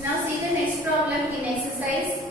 Now see the next problem in exercise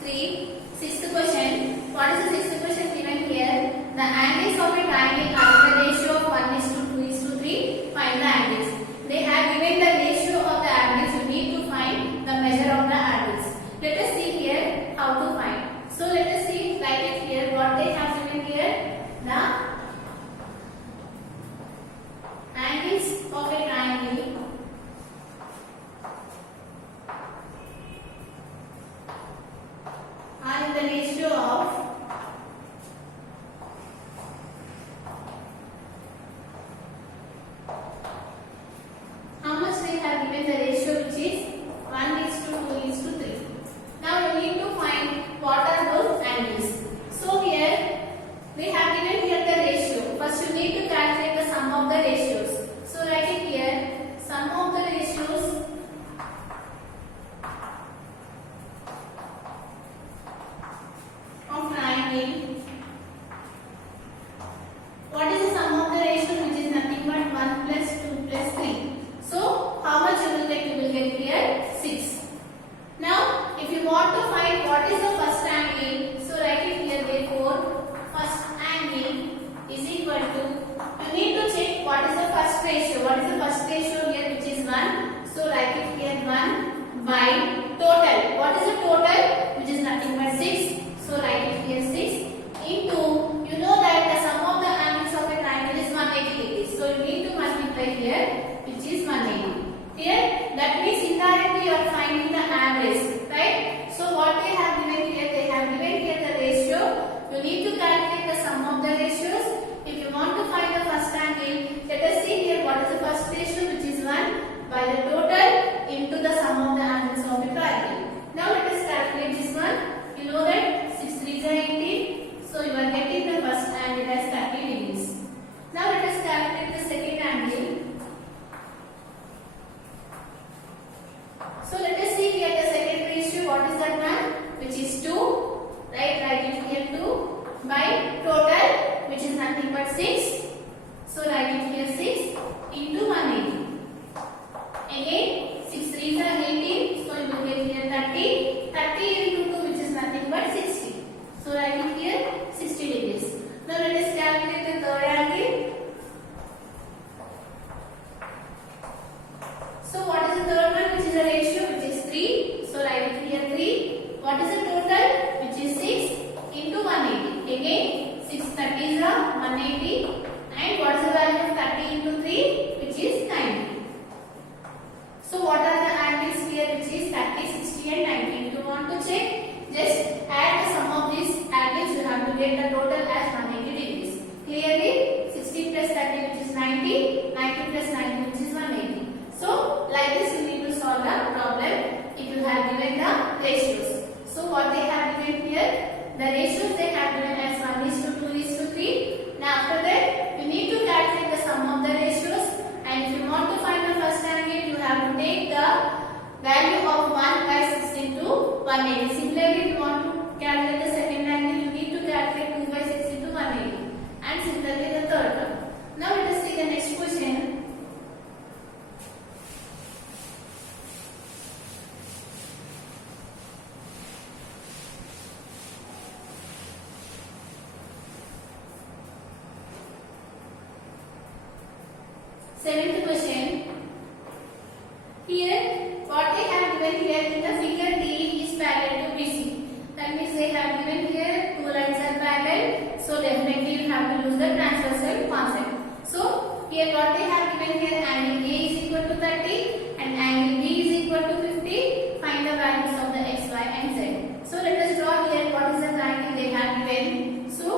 3. Sixth question. What is the sixth question given here? The angles of a triangle are in the ratio of 1:2:3. Find the angles. They have given the ratio of the angles. You need to find the measure of the angles. Let us see here how to find. So let us see, write it here. What they have given here? The angles of a triangle are in the ratio of how much they have given the ratio, which is 1:2:3. Now you need to find what are those angles. So here they have given here the ratio. First you need to calculate the sum of the ratios. So write it here, sum of the ratios of triangle. What is the sum of the ratio, which is nothing but 1 plus 2 plus 3. So how much you will get? You will get here 6. Now if you want to find what is the first angle, so write it here. Therefore first angle is equal to, you need to check what is the first ratio. What is the first ratio here, which is 1. So write it here 1 by total. What is the total? Which is nothing but 6. So write it here 6 into, you know that the sum of the angles of a triangle is 180 degrees. So you need to multiply here, which is 180. Here that means indirectly you are finding the average, right? So what they have given here, they have given here the ratio. You need to calculate the sum of the ratios. If you want to find the first angle, let us see here what is the first ratio, which is 1 by the total into the sum of the angles of a triangle. Now let us calculate this one. You know that 6 3s are 18. So you are getting the first angle as 30 degrees. Now let us calculate the second angle. So let us see here the second ratio. What is that one? Which is 2. Right? Write it here 2 by total, which is nothing but 6. So write it here 6 into 180. Again 6 3s are 18. So you will get here 30. 30 into 2, which is nothing but 60. So write it here 60 degrees. Now let us calculate the third angle. So what is the third one, which is a ratio, which is 3. So write it here 3. What is the total? Which is 6 into 180. Again 6 30s are 180. And what is the value of 30 into 3? Which is 90. So what are the angles here, which is 30, 60 and 90. If you want to check, just add the sum of these angles. You have to get the total as 180 degrees. Clearly 60 plus 30, which is 90. 90 plus 90, which is 180. So like this you need to solve the problem if you have given the ratios. So what they have given here, the ratios they have given as 1:2:3. Now after that you need to calculate the sum of the ratios, and if you want to find the first angle, you have to take the value of 1 by 6 into 180. Similarly, if you want to calculate the second angle, you need to calculate 2 by 6 into 180. And similarly the third one. Now let us see the next question. Seventh question. Here, what they have given here in the figure, D is parallel to BC. That means they have given here two lines are parallel. So definitely you have to use the transversal concept. So here what they have given here, angle A is equal to 30 and angle B is equal to 50. Find the values of the x, y and z. So let us draw here what is the triangle they have given. So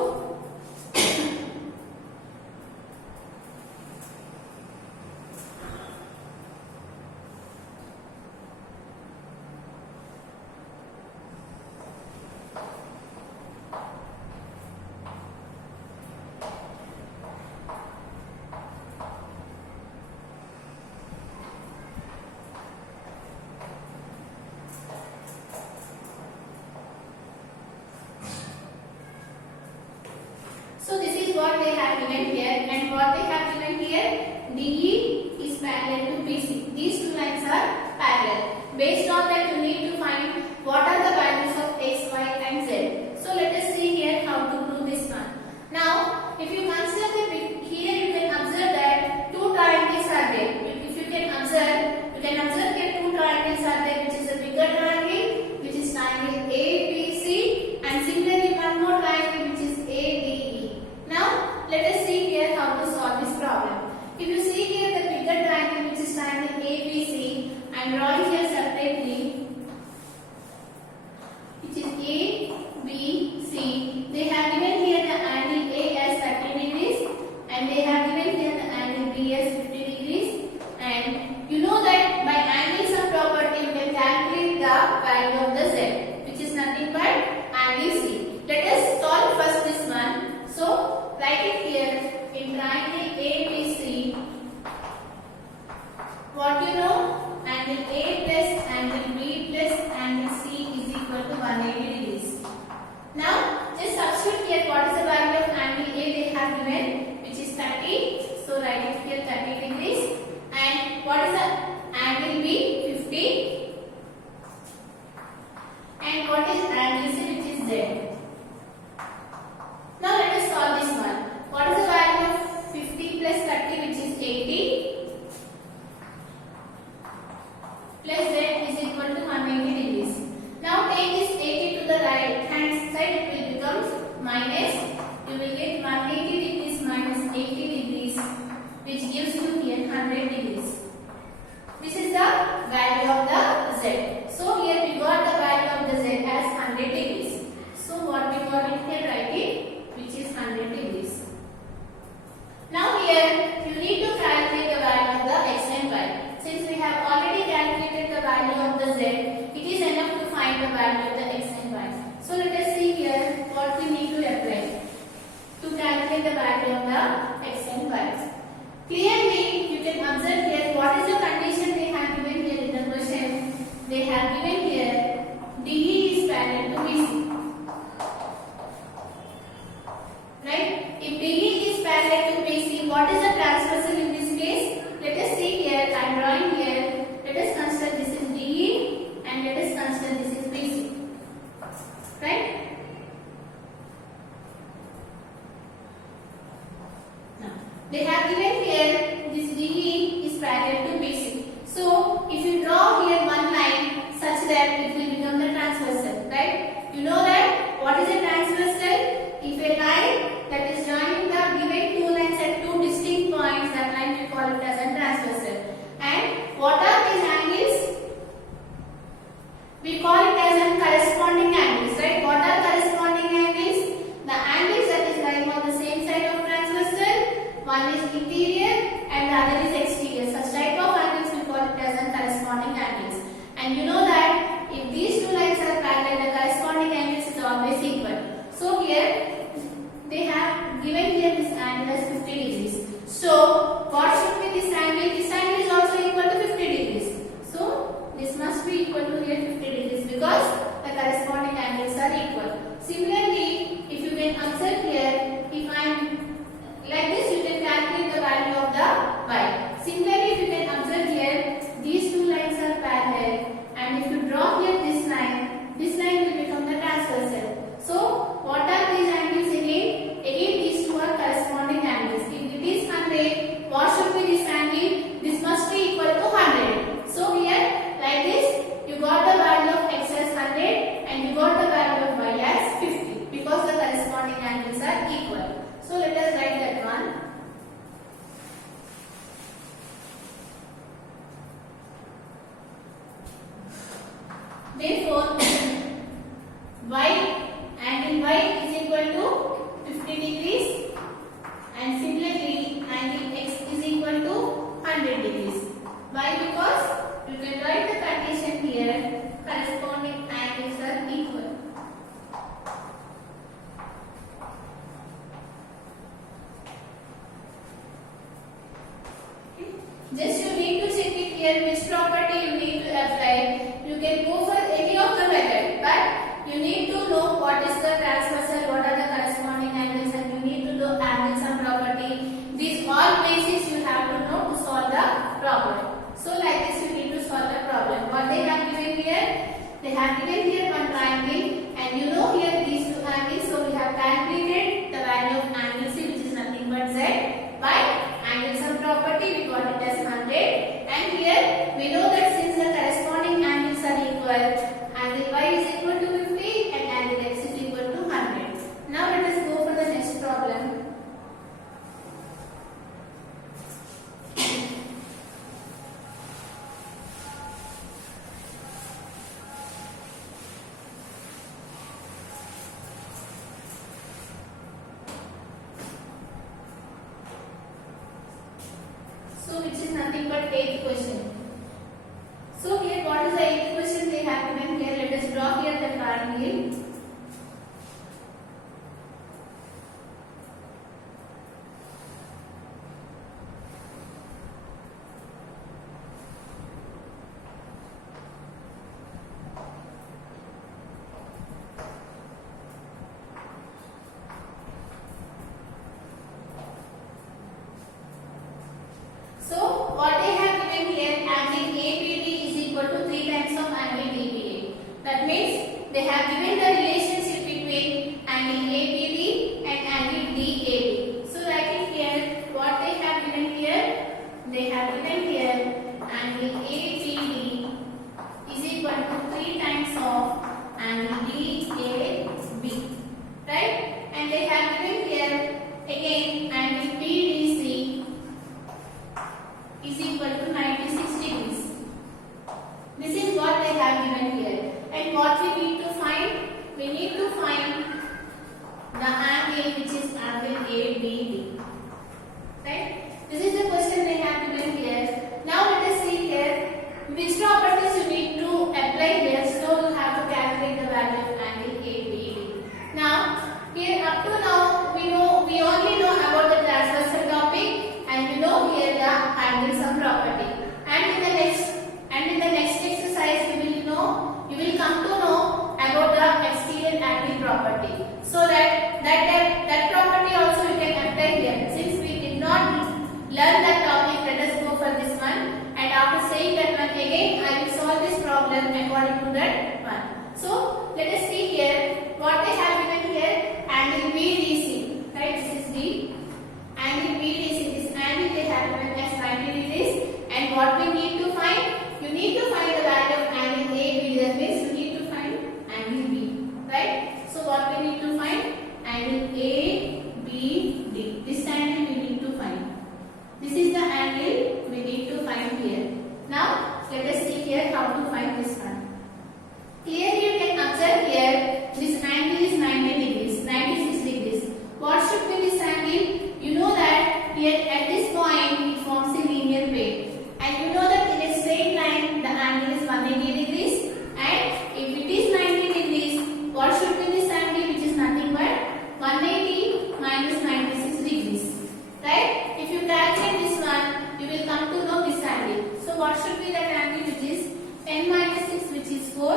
what they have given here, and what they have given here, DE is parallel to BC. These two lines are parallel. Based on that, you need to find what are the values of x, y and z. So let us see here how to prove this one. Now, if you consider the here you can observe that two triangles are there. If you can observe here two triangles are there, which is a bigger triangle, which is triangle ABC, and similarly one more triangle which is ADE. Now, let us see here how to solve this problem. If you see here the bigger triangle which is triangle ABC, I am drawing here separately, which is ABC. They have given here the angle A as 30 degrees and they have given here the angle B as 50 degrees. And you know that by angle sum property you can calculate the value of the Z, which is nothing but angle C. Let us solve first this one. So write it here in triangle ABC. What you know? Angle A plus angle B plus angle C is equal to 180 degrees. Now, just substitute here what is the value of angle A they have given, which is 30. So, write it here 30 degrees. And what is the angle B? 50. And what is angle C, which is Z? Now, let us solve this one. What is the value of 50 plus 30, which is 80? Plus Z is equal to 180 degrees. Now take this 80 to the right hand side, it will become minus. You will get 180 degrees minus 80 degrees, which gives you here 100 degrees. This is the value of the Z. So here we got the value of the Z as 100 degrees. So what we got it here, write it, which is 100 degrees. Now here you need to calculate the value of the x and y. Since we have already calculated the value of the Z, it is enough to find the value of the x and y. So let us see here what we need to apply to calculate the value of the x and y. Clearly, you can observe here what is the condition they have given here in the question. They have given here DE is parallel to BC. Right? If DE is parallel to BC, what is the transversal in this case? Let us see here, I am drawing here. Let us consider this is DE and let us consider this is BC. Right? Now, they have given here this DE is parallel to BC. So, if you draw here one line such that it will become the transversal, right? You know that what is a transversal? If a line that is joining the given two lines at two distinct points, that line we call it as a transversal. And what are these angles? We call it as a corresponding angles, right? What are corresponding angles? The angles that is lying on the same side of transversal. One is interior and the other is exterior. Such type of angles we call it as a corresponding angles. And you know that if these two lines are parallel, the corresponding angles is always equal. So here they have given here this angle as 50 degrees. So what should be this angle? This angle is also equal to 50 degrees. So this must be equal to here 50 degrees because the corresponding angles are equal. Similarly, if you can observe here, if I am like this, you can calculate the value of the y. Similarly, if you can observe here, these two lines are parallel, and if you draw here this line will become the transversal. So what are these angles again? Again, these two are corresponding angles. If it is 100, what should be this angle? This must be equal to 100. So here, like this, you got the value of x as 100 and you got the value of y as 50 because the corresponding angles are equal. So let us write that one. Therefore, angle y is equal to 50 degrees and similarly angle x is equal to 100 degrees. Why? Because you can write the condition here, corresponding angles are equal. Just you need to check it here which property you need to apply. You can go for any of the have given here one triangle, and you know here these two angles, so we have calculated the value of angle C, which is nothing but Z, by angle sum property. We got it as 100, and here we know that since the corresponding angles are equal, angle Y is equal to 50 and angle X is equal to 100. Now let us go for the next problem. So which is nothing but 8th question. So here what is the 8th question they have given here? Let us draw here the triangle. So what they have given here, angle ABD is equal to 3 times of angle DBA. That means they have given the relationship between angle ABD and angle DAB. So write it here. What they have given here, they have given here angle ABD is equal to 3 times of angle DAB, right? And they have given here again angle BDC is equal to 96 degrees. This is what they have given here. And what we need to find? We need to find the angle which is angle ABD. Right? This is the question they have given here. Now let us see here which properties you need to apply here. So you have to calculate the value of angle ABD. Now here up to now we only know about the transversal topic. And you know here the angle sum property. And in the next exercise you will come to know about the exterior angle property. So that property also you can apply here. Since we did not learn that topic, let us go for this one. And after saying that one again, I will solve this problem according to that one. So let us see here what they have given here. Angle BDC, right? This is the angle BDC. Angle they have given as 90 degrees, and what we need to find? You need to find the value of angle AB. That means you need to find angle B, right? So what we need to find? Angle ABD. This angle we need to find. This is the angle we need to find here. Now let us see here how to find this one. Clearly you can observe here this angle is 90 degrees, 96 degrees. What should be this angle? You know that here at this point it forms a linear way, and you know that in a straight line the angle is 180 degrees, and if it is 90 degrees, what should be this angle, which is nothing but 180 minus 96 degrees, right? If you calculate this one, you will come to know this angle. So what should be that angle, which is 10 minus 6, which is 4,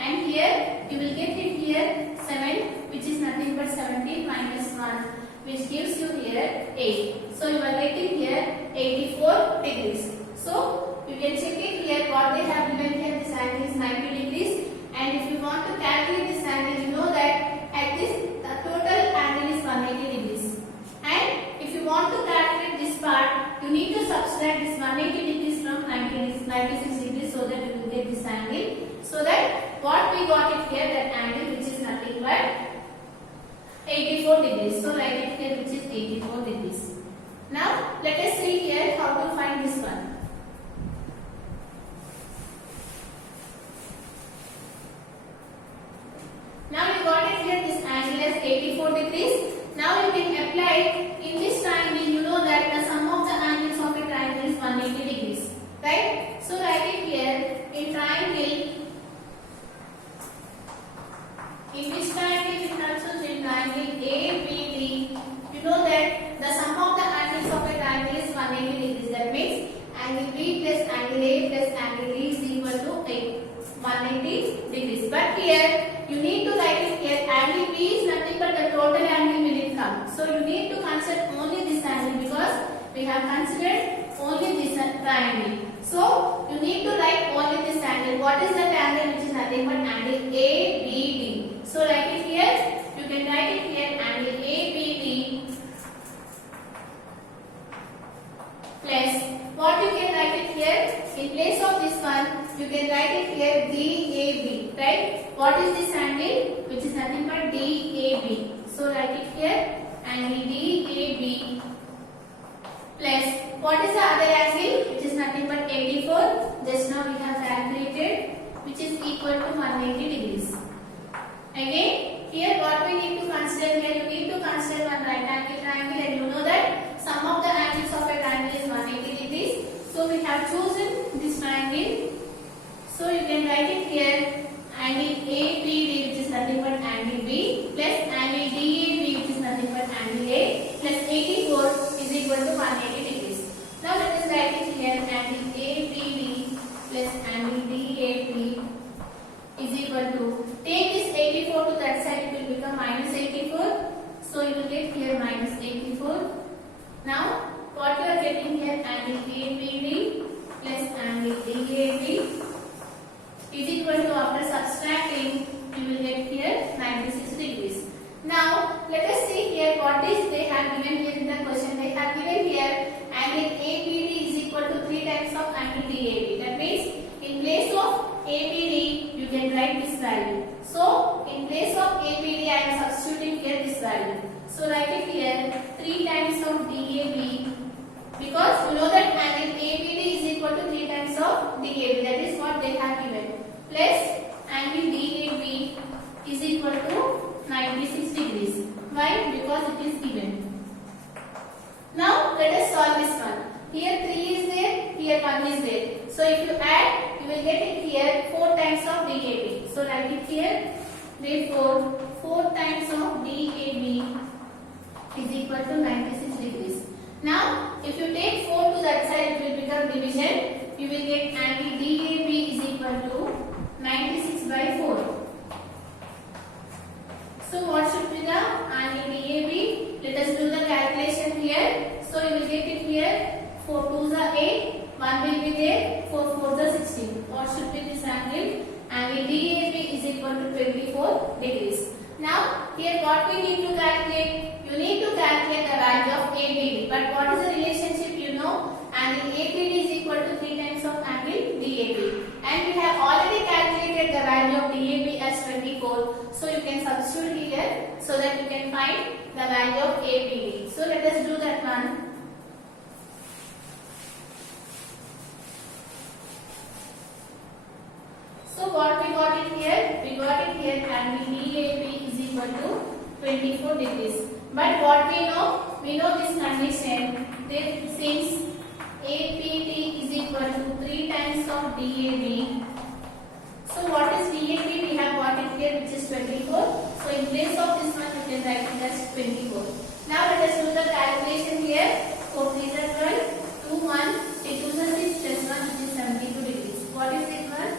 and here you will get it here 7, which is nothing but 17 minus 1, which gives you here 8. So you are getting here 84 degrees. So you can check it here what they have given here. This angle is 90 degrees, and if you want to calculate this angle, you know that at this the total angle is 180 degrees. And if you want to calculate this part, you need to subtract this 180 degrees from 96 degrees, so that you will get this angle. So that what we got it here, that angle which is nothing but 84 degrees. So write it here, which is 84 degrees. Now let us see here how to find this one. Now you got it here, this angle is 84 degrees. Now you can apply in this triangle. You know that the sum of the angles of a triangle is 180 degrees, right? So write it here in triangle. In which triangle it also in triangle ABD. You know that the sum of the angles of a triangle is 180 degrees. That means angle B plus angle A plus angle D is equal to 180 degrees. But here you need to write it here. Angle B is nothing but the total angle will it come. So you need to consider only this angle, because we have considered only this triangle. So you need to write only this angle. What is that angle, which is nothing but angle this one, you can write it here DAB, right? What is this angle? Which is nothing but DAB. So write it here, angle DAB plus what is the other angle? Which is nothing but 84. Just now we have calculated, which is equal to 180 degrees. Again, here what we need to consider here, you need to consider one right angle triangle, and you know that sum of the angles of a triangle is 180 degrees. So we have chosen this triangle. So you can write it here, angle APD, which is nothing but angle B, plus angle DAB, which is nothing but angle A, plus 84 is equal to 180 degrees. Now let us write it here, angle APD plus angle DAB is equal to, take this 84 to that side, it will become minus 84. So you will get here minus 84. Now what you are getting here, angle APD plus angle DAB is equal to, after subtracting, you will get here 96 degrees. Now let us see here what is they have given here in the question. They have given here angle APD is equal to 3 times of angle DAB. That means in place of APD you can write this value. So in place of APD I am substituting here this value. So write it here 3 times of DAB, because you know that angle APD is equal to 3 times of DAB. That is what they have given. Plus angle DAB is equal to 96 degrees. Why? Because it is given. Now let us solve this one. Here 3 is there, here 1 is there. So if you add, you will get it here 4 times of DAB. So write it here. Therefore 4 times of DAB is equal to 96 degrees. Now if you take 4 to that side, it will become division. You will get angle DAB is equal to 96 by 4. So what should be the angle DAB? Let us do the calculation here. So you will get it here, 4 2s are 8, 1 will be there, 4 4s are 16. What should be this angle? Angle DAB is equal to 24 degrees. Now here what we need to calculate? You need to calculate the value of APD. But what is the relationship? You know, angle APD is equal to 3 times of angle DAB. And we have already calculated the value of DAB as 24. So you can substitute here so that you can find the value of APD. So let us do that one. So what we got it here? We got it here, angle DAB is equal to 24 degrees. But what we know? We know this condition that since APD is equal to 3 times of DAB. So what is DAB? We have got it here, which is 24. So in place of this one, you can write it as 24. Now let us do the calculation here. 4 3 are 12, 2 1, 8 2 are 6 plus 1, which is 72 degrees. What is it one?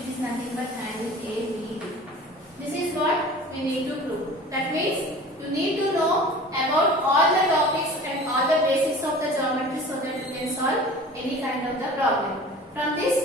It is nothing but angle ABD. This is what we need to prove. That means you need to know about all the topics and all the basics of the geometry so that you can solve any kind of the problem. From this